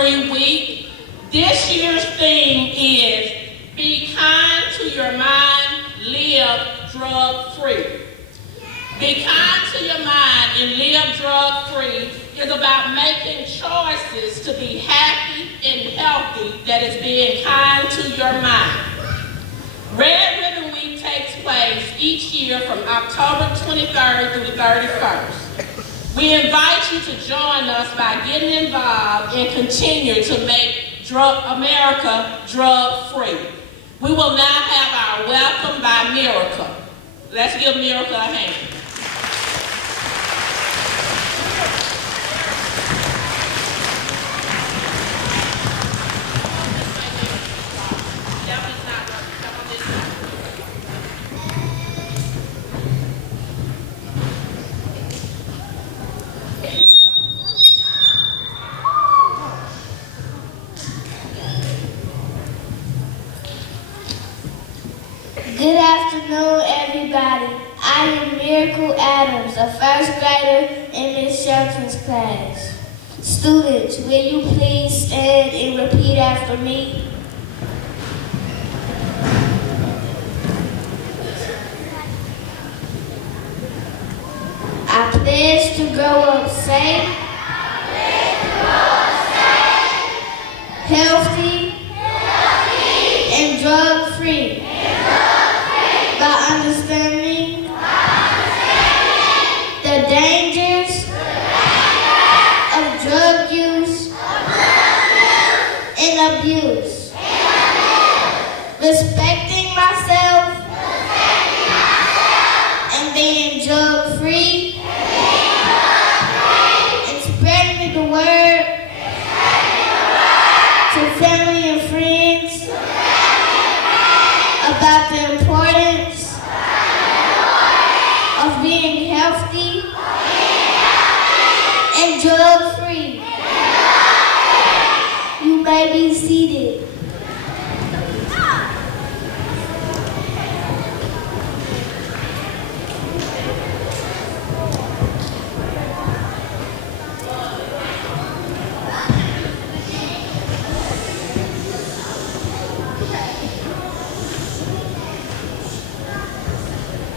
Free Week. This year's theme is Be Kind to Your Mind, Live Drug-Free. Be kind to your mind and live drug-free is about making choices to be happy and healthy that is being kind to your mind. Red Ribbon Week takes place each year from October 23rd through the 31st. We invite you to join us by getting involved and continue to make America drug-free. We will now have our welcome by Miracle. Let's give Miracle a hand. Good afternoon, everybody. I am Miracle Adams, a first grader in Miss Shelton's class. Students, will you please stand and repeat after me? I pledge to grow up safe, healthy, and drug-free. By understanding the dangers of drug use and abuse, respecting myself and being drug-free, and spreading the word to family and friends about the importance of being healthy and drug-free. You may be seated.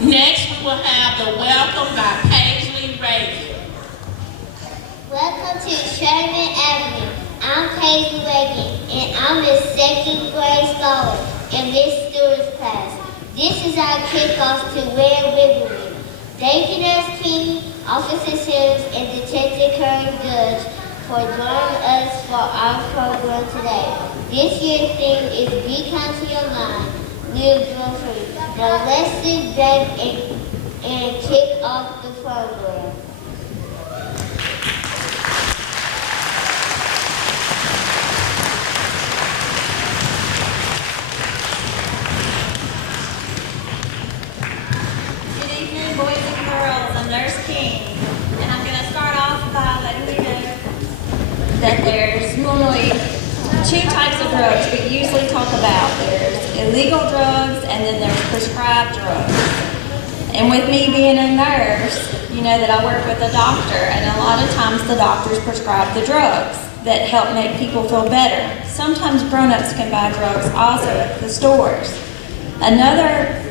Next, we will have the welcome by Paisley Reagan. Welcome to Sherman Ave. I'm Paisley Reagan, and I'm the second grade scholar in Miss Stewart's class. This is our kickoff to Red Ribbon Week. Thank you, Nurse King, Officer Sims, and Detective Curry Judge for joining us for our program today. This year's theme is Be Kind to Your Mind, Live Drug-Free. Now let's sit back and kick off the program. Good evening, boys and girls. I'm Nurse King, and I'm going to start off by letting you know that there's normally two types of drugs we usually talk about. There's illegal drugs and then there's prescribed drugs. And with me being a nurse, you know that I work with a doctor, and a lot of times the doctors prescribe the drugs that help make people feel better. Sometimes grown-ups can buy drugs also at the stores. Another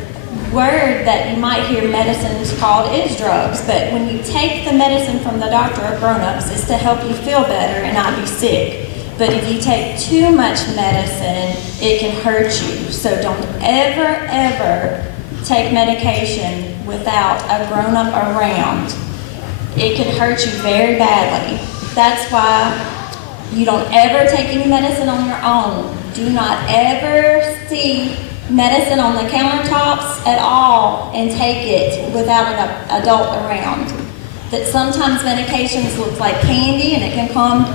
word that you might hear medicines called is drugs, but when you take the medicine from the doctor or grown-ups, it's to help you feel better and not be sick. But if you take too much medicine, it can hurt you. So don't ever take medication without a grown-up around. It can hurt you very badly. That's why you don't ever take any medicine on your own. Do not ever see medicine on the countertops at all and take it without an adult around. That sometimes medications look like candy and it can come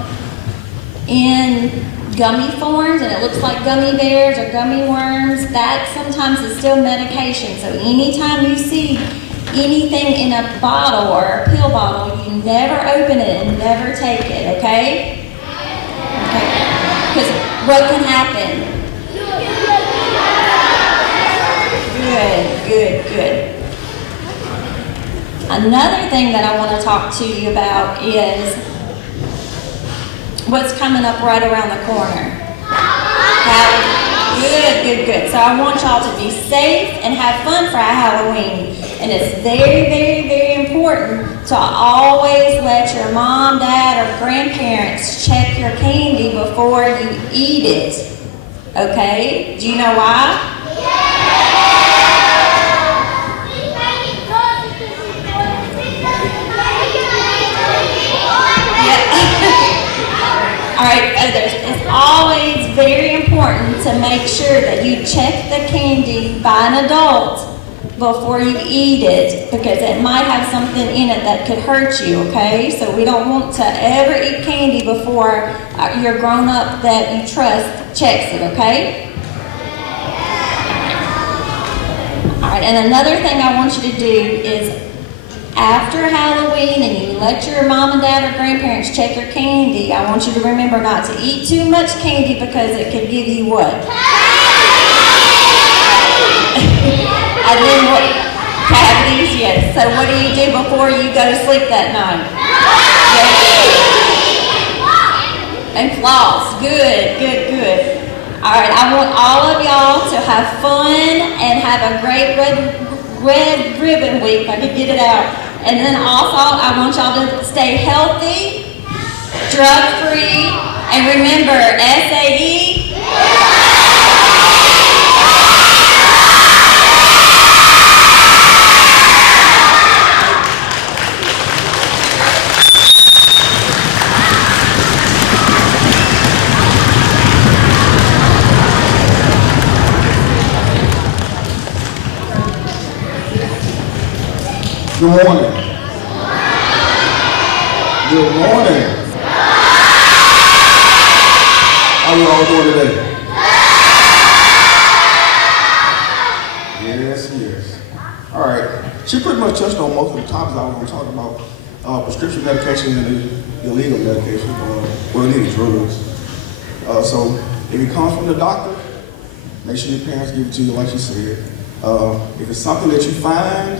in gummy forms and it looks like gummy bears or gummy worms. That sometimes is still medication. So anytime you see anything in a bottle or a pill bottle, you never open it and never take it, okay? Okay. Because what can happen? Good. Another thing that I want to talk to you about is What's coming up right around the corner? Good. So I want y'all to be safe and have fun for Halloween. And it's very important to always let your mom, dad, or grandparents check your candy before you eat it. Okay? Do you know why? All right, it's always very important to make sure that you check the candy by an adult before you eat it, because it might have something in it that could hurt you, okay? So we don't want to ever eat candy before your grown-up that you trust checks it, okay? All right, and another thing I want you to do is after Halloween and you let your mom and dad or grandparents check your candy, I want you to remember not to eat too much candy because it could give you what? And then what? Cavities, yes. So what do you do before you go to sleep that night? And floss. Good. All right, I want all of y'all to have fun and have a great red ribbon week, if I could get it out. And then also, I want y'all to stay healthy, drug-free, and remember, SAE. Good morning. Good morning. How you all doing today? Yes. All right. She pretty much touched on most of the topics I was going to talk about. Prescription medication and illegal medication, illegal drugs. So if it comes from the doctor, make sure your parents give it to you like she said. If it's something that you find,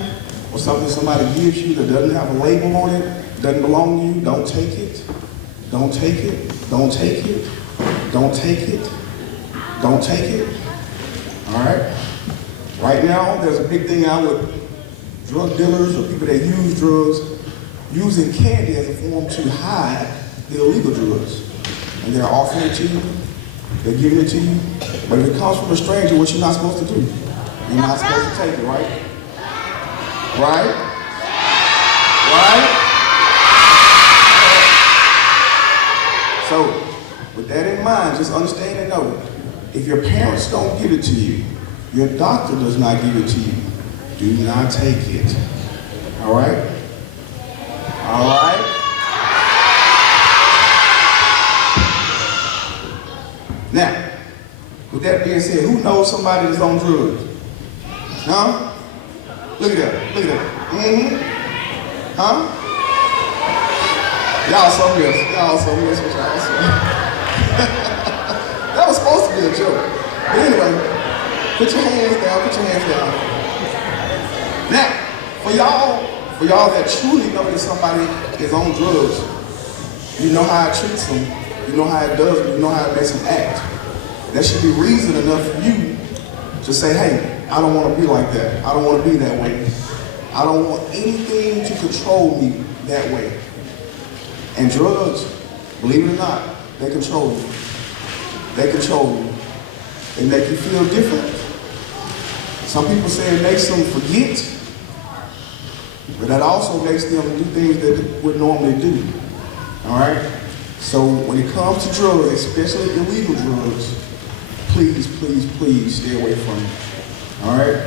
or something somebody gives you that doesn't have a label on it, doesn't belong to you, don't take it. Don't take it. Don't take it. Don't take it. Don't take it. All right? Right now, there's a big thing out with drug dealers or people that use drugs using candy as a form to hide the illegal drugs. And they're offering it to you. They're giving it to you. But if it comes from a stranger, what you're not supposed to do? You're not supposed to take it, right? Right? So, with that in mind, just understand and know, if your parents don't give it to you, your doctor does not give it to you, do not take it. All right? All right? Now, with that being said, who knows somebody that's on drugs? Huh? Look at that. Huh? Y'all so miss what y'all say. That was supposed to be a joke. But anyway, put your hands down. Now, for y'all that truly know that somebody is on drugs, you know how it treats them, you know how it does them, you know how it makes them act. That should be reason enough for you to say, hey, I don't want to be like that. I don't want to be that way. I don't want anything to control me that way. And drugs, believe it or not, they control you. They control you. They make you feel different. Some people say it makes them forget, but that also makes them do things that they would normally do. All right? So when it comes to drugs, especially illegal drugs, please stay away from it. All right?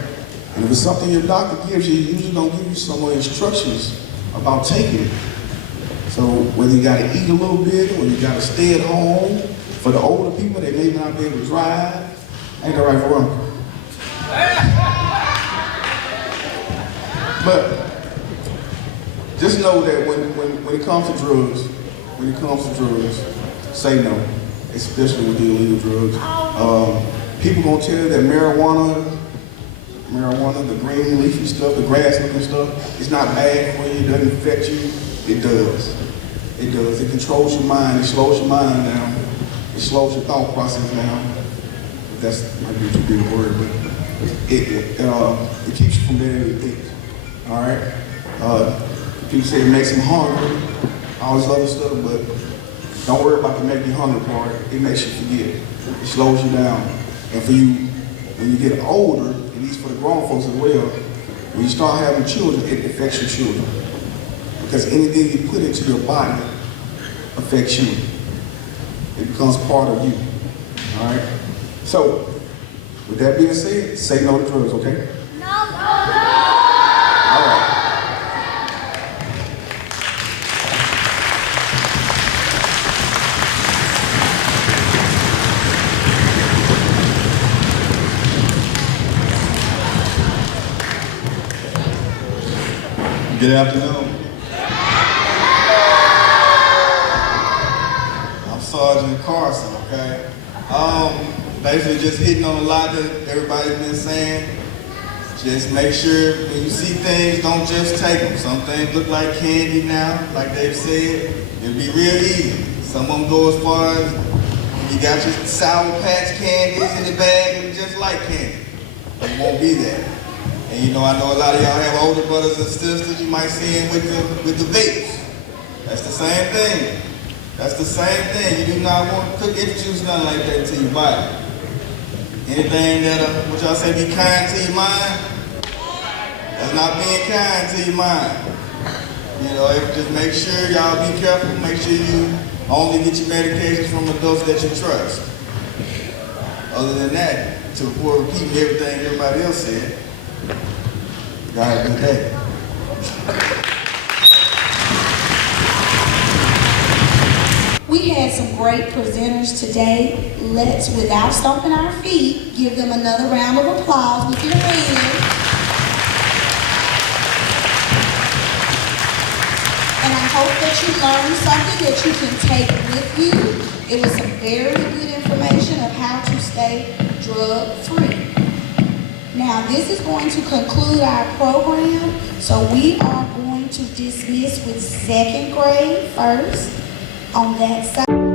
And if it's something your doctor gives you, he usually don't give you some more instructions about taking it. So whether you got to eat a little bit or you got to stay at home, for the older people, they may not be able to drive. Ain't that right for them? But just know that when it comes to drugs, say no, especially with the illegal drugs. People gonna tell you that marijuana, the green leafy stuff, the grass looking stuff, it's not bad for you, it doesn't affect you. It does. It does. It controls your mind. It slows your mind down. It slows your thought process down. That's might be too big a word, but it keeps you from being able to think. All right. People say it makes them hungry. All this other stuff, but don't worry about the make you hungry part. It makes you forget. It slows you down. And for you, when you get older, at least for the grown folks as well, when you start having children, it affects your children. Because anything you put into your body affects you. It becomes part of you. All right? So, with that being said, say no to drugs, okay? No. All right. Good afternoon. I'm Sergeant Carson, okay? Basically just hitting on a lot that everybody's been saying. Just make sure when you see things, don't just take them. Some things look like candy now, like they've said. It'll be real easy. Some of them go as far as you got your Sour Patch candies in the bag and just like candy. It won't be there. And you know, I know a lot of y'all have older brothers and sisters. You might see them with the vapes. That's the same thing. That's the same thing. You do not want to cook introduce nothing like that to your body. Anything that, what y'all say, be kind to your mind? That's not being kind to your mind. You know, just make sure y'all be careful. Make sure you only get your medications from adults that you trust. Other than that, to avoid repeating everything everybody else said, y'all have a good day. We had some great presenters today. Let's, without stomping our feet, give them another round of applause with your hands. And I hope that you learned something that you can take with you. It was some very good information of how to stay drug-free. Now, this is going to conclude our program, so we are going to dismiss with second grade first on that side.